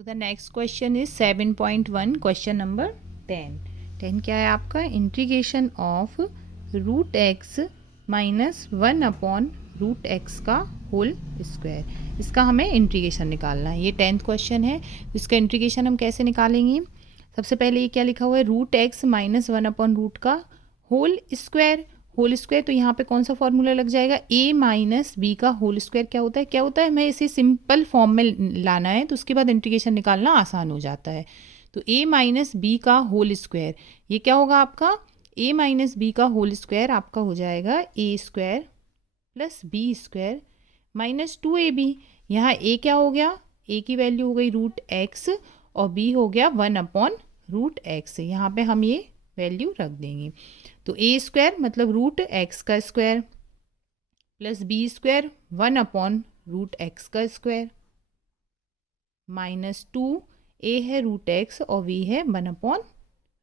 So the next question is 7.1 question number 10. 10 क्या है आपका? Integration of root X minus 1 upon root X का whole square, इसका हमें इंटीग्रेशन निकालना है। ये 10th क्वेश्चन है। इसका इंटीग्रेशन हम कैसे निकालेंगे? सबसे पहले ये क्या लिखा हुआ है? Root X minus 1 upon root का होल स्क्वायर। होल स्क्वायर तो यहाँ पे कौन सा फॉर्मूला लग जाएगा? ए माइनस बी का होल स्क्वायर क्या होता है? क्या होता है? हमें इसे सिंपल फॉर्म में लाना है तो उसके बाद इंटीग्रेशन निकालना आसान हो जाता है। तो ए माइनस बी का होल स्क्वायर, ये क्या होगा आपका? ए माइनस बी का होल स्क्वायर आपका हो जाएगा A square plus B square minus 2ab। यहाँ ए क्या हो गया? ए की वैल्यू हो गई रूट एक्स और बी हो गया 1 अपॉन रूट एक्स। यहाँ पे हम ये वैल्यू रख देंगे। तो ए स्क्वायर मतलब रूट एक्स का square plus B square 1 upon root X का स्क्वायर माइनस 2, ए है रूट एक्स और वी है 1 अपॉन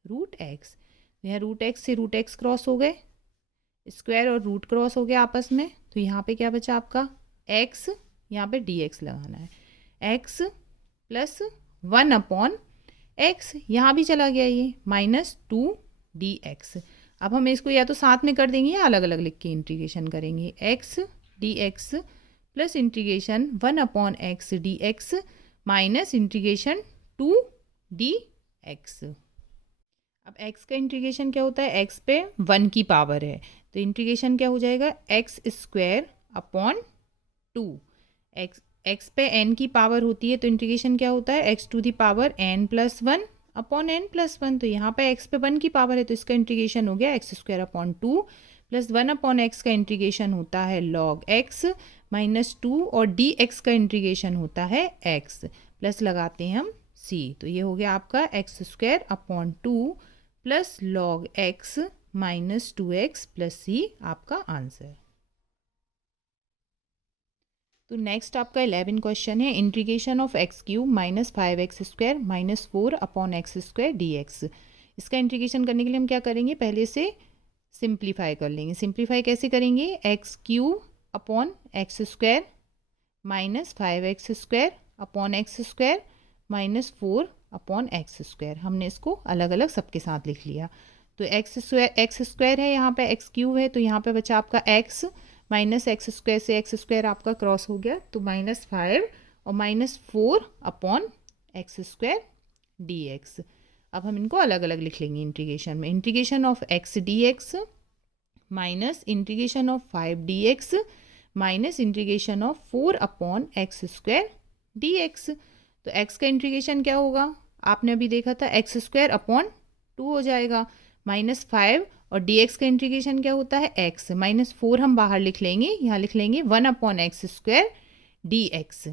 रूट एक्स। यहाँ रूट एक्स से रूट एक्स क्रॉस हो गए, स्क्वायर और रूट क्रॉस हो गया आपस में, तो यहाँ पे क्या बचा आपका? एक्स, यहाँ पे डी एक्स लगाना है। एक्स प्लस 1 अपॉन एक्स, यहाँ भी चला गया ये माइनस 2dx। अब हम इसको या तो साथ में कर देंगे या अलग अलग लिख के इंटीग्रेशन करेंगे। X D X plus integration 1 upon x D x minus integration 2dx। अब x का इंटीग्रेशन क्या होता है? x पे 1 की पावर है तो इंटीग्रेशन क्या हो जाएगा? X square upon 2। x पे n की पावर होती है तो इंटीग्रेशन क्या होता है? x to the power n plus 1 upon n plus 1। तो यहाँ पे x पे 1 की पावर है तो इसका इंटीग्रेशन हो गया x square upon 2 plus 1 upon x का इंटीग्रेशन होता है लॉग x माइनस 2 और dx का इंटीग्रेशन होता है x प्लस लगाते हैं हम c। तो ये हो गया आपका x square upon 2 plus log x minus 2x plus c आपका आंसर। तो नेक्स्ट आपका 11 क्वेश्चन है। Integration of x cube minus 5x square minus 4 upon x square dx। इसका इंटीग्रेशन करने के लिए हम क्या करेंगे? पहले से सिंप्लीफाई कर लेंगे। सिंप्लीफाई कैसे करेंगे? X cube upon x square minus 5x square upon x square minus 4 upon x square. हमने इसको अलग अलग सबके साथ लिख लिया। तो एक्स स्क्वायर है, यहाँ पे एक्स क्यूब है तो यहाँ पे बचा आपका एक्स माइनस एक्स स्क्वायर से एक्स स्क्वायर आपका क्रॉस हो गया तो माइनस 5 और minus 4 upon x square D x. अब हम इनको अलग अलग लिख लेंगे इंटीग्रेशन में। Integration of x D x minus integration of 5 D x minus integration of 4 upon x square D x. तो एक्स का इंटीग्रेशन क्या होगा? आपने अभी देखा था एक्स स्क्वायर अपॉन 2 हो जाएगा माइनस 5 और dx का इंटीग्रेशन क्या होता है? x माइनस 4 हम बाहर लिख लेंगे, यहाँ लिख लेंगे 1 अपॉन एक्स स्क्वायर dx।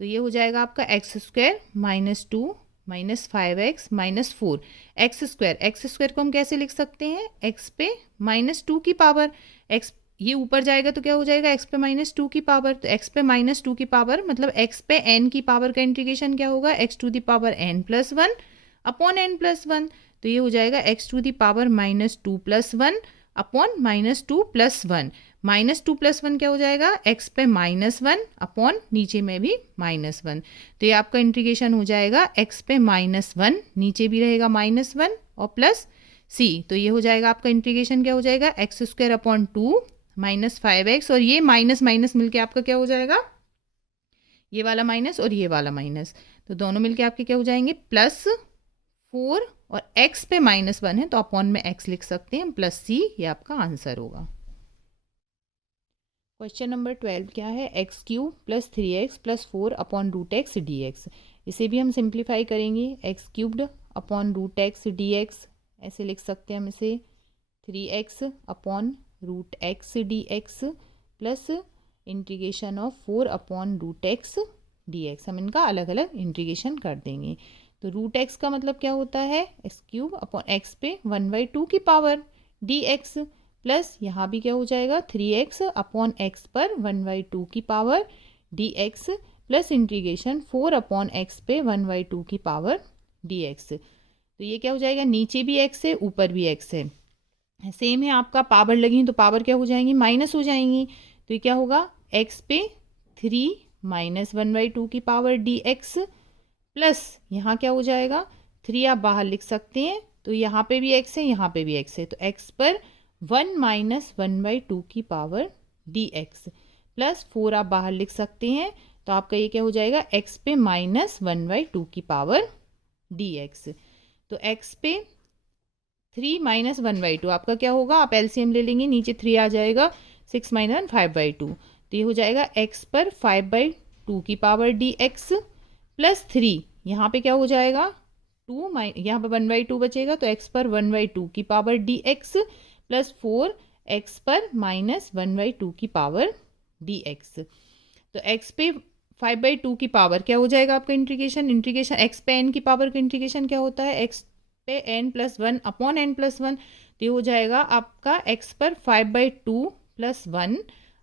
तो ये हो जाएगा आपका x square minus 2 minus 5x minus 4 x square को हम कैसे लिख सकते हैं? x पे माइनस 2 की पावर, x ये ऊपर जाएगा तो क्या हो जाएगा? x पे माइनस 2 की पावर। तो x पे माइनस 2 की पावर मतलब x पे n की पावर का इंटीग्रेशन क्या होगा? x to the power n plus 1 upon n plus 1। तो ये हो जाएगा x to the power minus 2 plus 1 upon minus 2 plus 1। Minus 2 plus 1 क्या हो जाएगा? x पे माइनस 1 अपॉन नीचे में भी माइनस 1। तो ये आपका इंटीग्रेशन हो जाएगा x पे माइनस 1, नीचे भी रहेगा माइनस 1 और प्लस c। तो ये हो जाएगा आपका इंटीग्रेशन क्या हो जाएगा? X square upon 2 minus 5x और ये माइनस माइनस मिलके आपका क्या हो जाएगा? ये वाला माइनस और ये वाला माइनस, तो दोनों मिलके आपके क्या हो जाएंगे? प्लस 4 और x पे माइनस 1 है तो अपॉन में x लिख सकते हैं प्लस c, ये आपका आंसर होगा। क्वेश्चन नंबर 12 क्या है? X cube plus 3x plus 4 upon root X D X. इसे भी हम सिंप्लीफाई करेंगे। X cubed upon root X D X ऐसे लिख सकते हैं हम इसे 3x upon root X D X plus integration of 4 upon root X D X. हम इनका अलग अलग इंटीग्रेशन कर देंगे। तो रूट एक्स का मतलब क्या होता है? एक्स क्यूब अपॉन एक्स पे 1/2 की पावर डी एक्स प्लस यहाँ भी क्या हो जाएगा? 3x अपॉन एक्स पर 1/2 की power D X plus integration 4 upon x पे 1/2 की पावर डी एक्स। तो ये क्या हो जाएगा? नीचे भी x है ऊपर भी x है, सेम है आपका। पावर लगी तो पावर क्या हो जाएंगी? माइनस हो जाएंगी। तो ये क्या होगा? x पे 3 माइनस 1/2 की पावर डी एक्स प्लस यहाँ क्या हो जाएगा, 3 आप बाहर लिख सकते हैं, तो यहाँ पे भी x है, यहाँ पे भी x है, तो x पर 1 माइनस 1/2 की पावर dx प्लस 4 आप बाहर लिख सकते हैं, तो आपका ये क्या हो जाएगा, x पे माइनस 1/2 की पावर dx। तो x पे 3 माइनस 1/2 आपका क्या होगा, आप एलसीएम ले लेंगे, नीचे 3 आ जाएगा, 6 माइनस 5/2, तो ये हो जाएगा x पर 5/2 की पावर dx प्लस 3, यहाँ पे क्या हो जाएगा 2 यहाँ पे 1/2 बचेगा, तो x पर 1/2 की पावर dx प्लस 4 x पर माइनस 1/2 की पावर dx। तो x पे 5/2 की पावर क्या हो जाएगा आपका इंटीग्रेशन x पे n की पावर का इंटीग्रेशन क्या होता है, x पे n+1 अपॉन n+1, तो ये हो जाएगा आपका x पर 5/2 प्लस 1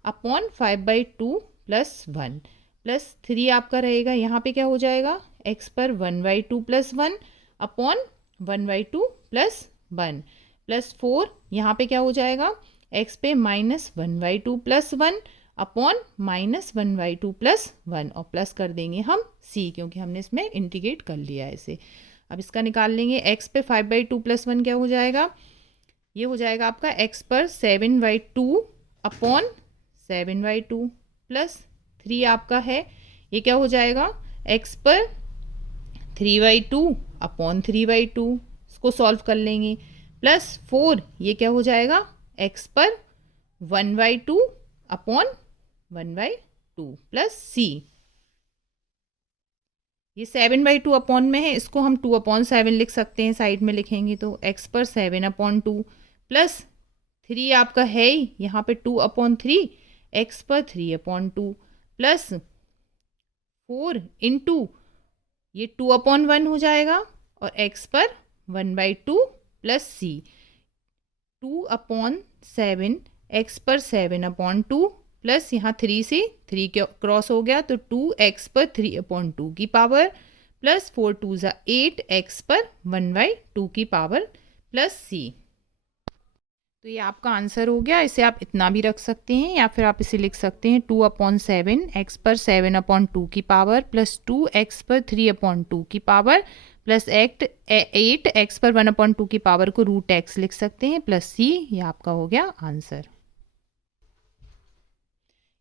अपॉन 5/2 प्लस 1 प्लस 3 आपका रहेगा, यहाँ पे क्या हो जाएगा, x पर 1/2 प्लस 1 अपॉन 1/2 प्लस 1 प्लस 4, यहाँ पे क्या हो जाएगा, x पे minus 1/2 plus 1 upon minus 1/2 plus 1 और प्लस कर देंगे हम c, क्योंकि हमने इसमें इंटीग्रेट कर लिया है इसे। अब इसका निकाल लेंगे, x पे 5/2 प्लस 1 क्या हो जाएगा, ये हो जाएगा आपका x पर 7/2 अपॉन 7/2 प्लस 3 आपका है, ये क्या हो जाएगा, x पर 3/2 अपॉन 3/2, इसको सॉल्व कर लेंगे, प्लस 4 ये क्या हो जाएगा, x पर 1/2 अपॉन 1/2 प्लस c, ये 7/2 अपॉन में है, इसको हम 2/7 लिख सकते हैं, साइड में लिखेंगे तो x पर 7/2 प्लस 3 आपका है ही, यहाँ पे 2/3, x पर 3/2 प्लस 4 इंटू ये 2/1 हो जाएगा और x पर 1/2 प्लस c, 2/7 x पर 7/2 प्लस यहाँ 3 से 3 क्रॉस हो गया, तो 2x पर 3/2 की पावर प्लस 4 2 ज़ा 8 x पर 1/2 की पावर प्लस c। तो ये आपका आंसर हो गया। इसे आप इतना भी रख सकते हैं या फिर आप इसे लिख सकते हैं 2/7 x पर 7/2 की पावर प्लस 2x पर 3/2 की पावर प्लस 8 x पर 1/2 की पावर को √x लिख सकते हैं प्लस c। ये आपका हो गया आंसर।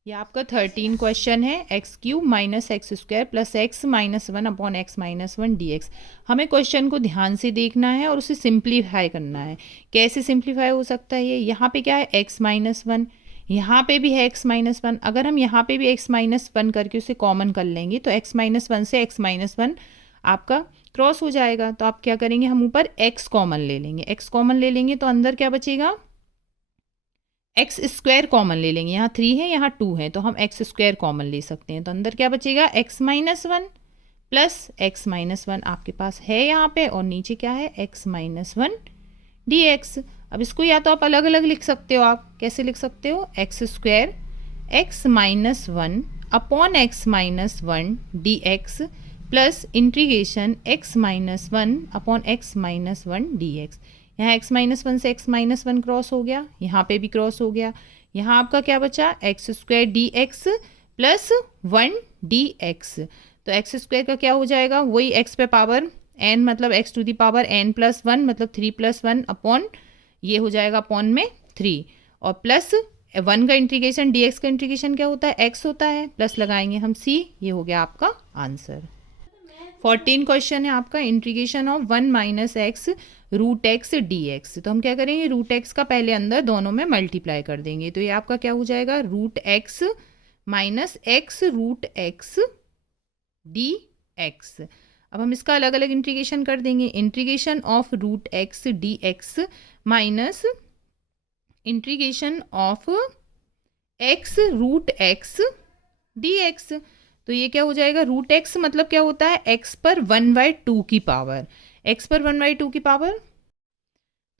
ये आपका 13 क्वेश्चन है, x³ minus x² plus x minus 1 upon x minus 1 dx। हमें क्वेश्चन को ध्यान से देखना है और उसे सिंप्लीफाई करना है। कैसे सिंप्लीफाई हो सकता है ये, यहाँ पे क्या है x माइनस 1, यहाँ पे भी है x माइनस 1। अगर हम यहाँ पे भी x माइनस 1 करके उसे कॉमन कर लेंगे तो x माइनस 1 से x माइनस 1 आपका क्रॉस हो जाएगा। तो आप क्या करेंगे, हम ऊपर x कॉमन ले लेंगे। x कॉमन ले लेंगे तो अंदर क्या बचेगा, x² कॉमन ले लेंगे। यहाँ 3 है, यहाँ 2 है, तो हम x² कॉमन ले सकते हैं। तो अंदर क्या बचेगा, x minus 1 plus x minus 1 आपके पास है यहाँ पे, और नीचे क्या है x माइनस 1 dx। अब इसको या तो आप अलग अलग लिख सकते हो, आप कैसे लिख सकते हो, x² x minus 1 upon x minus 1 dx plus integration x minus 1 upon x minus 1 dx। यहाँ x माइनस 1 से x माइनस 1 क्रॉस हो गया, यहाँ पे भी क्रॉस हो गया। यहाँ आपका क्या बचा, x² dx प्लस 1 dx। तो x² का क्या हो जाएगा, वही x पे पावर n मतलब x to the power n plus 1 मतलब 3 प्लस 1 अपॉन ये हो जाएगा अपॉन में 3 और प्लस 1 का इंटीग्रेशन dx का इंटीग्रेशन क्या होता है, x होता है, प्लस लगाएंगे हम c। ये हो गया आपका आंसर। 14 क्वेश्चन है आपका, integration of 1 minus X root X dx। तो हम क्या करेंगे, रूट एक्स का पहले अंदर दोनों में मल्टीप्लाई कर देंगे। तो ये आपका क्या हो जाएगा, root X minus X root X dx। अब हम इसका अलग अलग इंटीग्रेशन कर देंगे। Integration of root X dx minus integration of X root X dx। तो ये क्या हो जाएगा, रूट एक्स मतलब क्या होता है, x पर 1/2 की पावर, x पर 1/2 की पावर।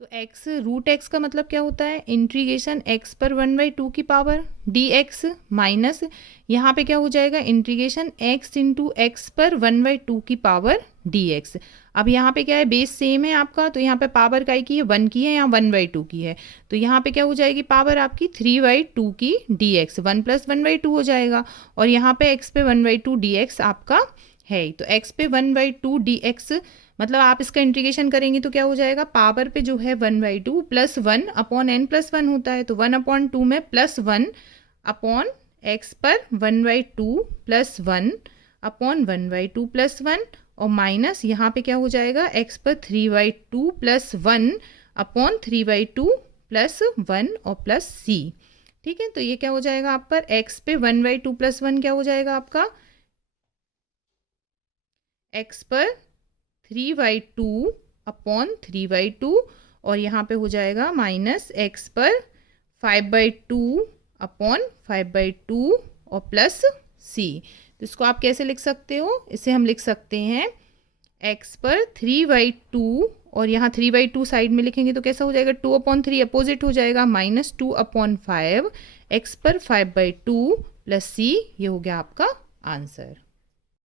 तो x रूट एक्स का मतलब क्या होता है, इंटीग्रेशन x पर 1/2 की पावर dx माइनस यहाँ पे क्या हो जाएगा, इंटीग्रेशन x इंटू एक्स पर 1/2 की पावर dx। अब यहाँ पे क्या है, बेस सेम है आपका, तो यहाँ पे पावर काय की है, 1 की है, यहाँ 1/2 की है। तो यहाँ पे क्या हो जाएगी, पावर आपकी 3/2 की dx, 1 प्लस 1/2 हो जाएगा। और यहाँ पे x पे 1/2 dx आपका है ही। तो x पे 1/2 dx, मतलब आप इसका इंटीग्रेशन करेंगे तो क्या हो जाएगा, पावर पे जो है 1/2 प्लस 1/n+1 होता है, तो 1/2 में प्लस 1 x पर 1/2 प्लस 1/1/2 प्लस 1, और माइनस यहाँ पे क्या हो जाएगा, x पर 3/2 प्लस 1/3/2 प्लस 1 और प्लस c। ठीक है, तो ये क्या हो जाएगा आप पर, x पे 1/2 प्लस 1 क्या हो जाएगा आपका, x पर 3/2/3/2, और यहाँ पे हो जाएगा माइनस x पर 5/2/5/2 और प्लस c। तो इसको आप कैसे लिख सकते हो, इसे हम लिख सकते हैं x पर 3/2, और यहाँ 3/2 साइड में लिखेंगे तो कैसा हो जाएगा, 2/3 अपोजिट हो जाएगा, -2/5, x पर 5/2 प्लस c। ये हो गया आपका आंसर।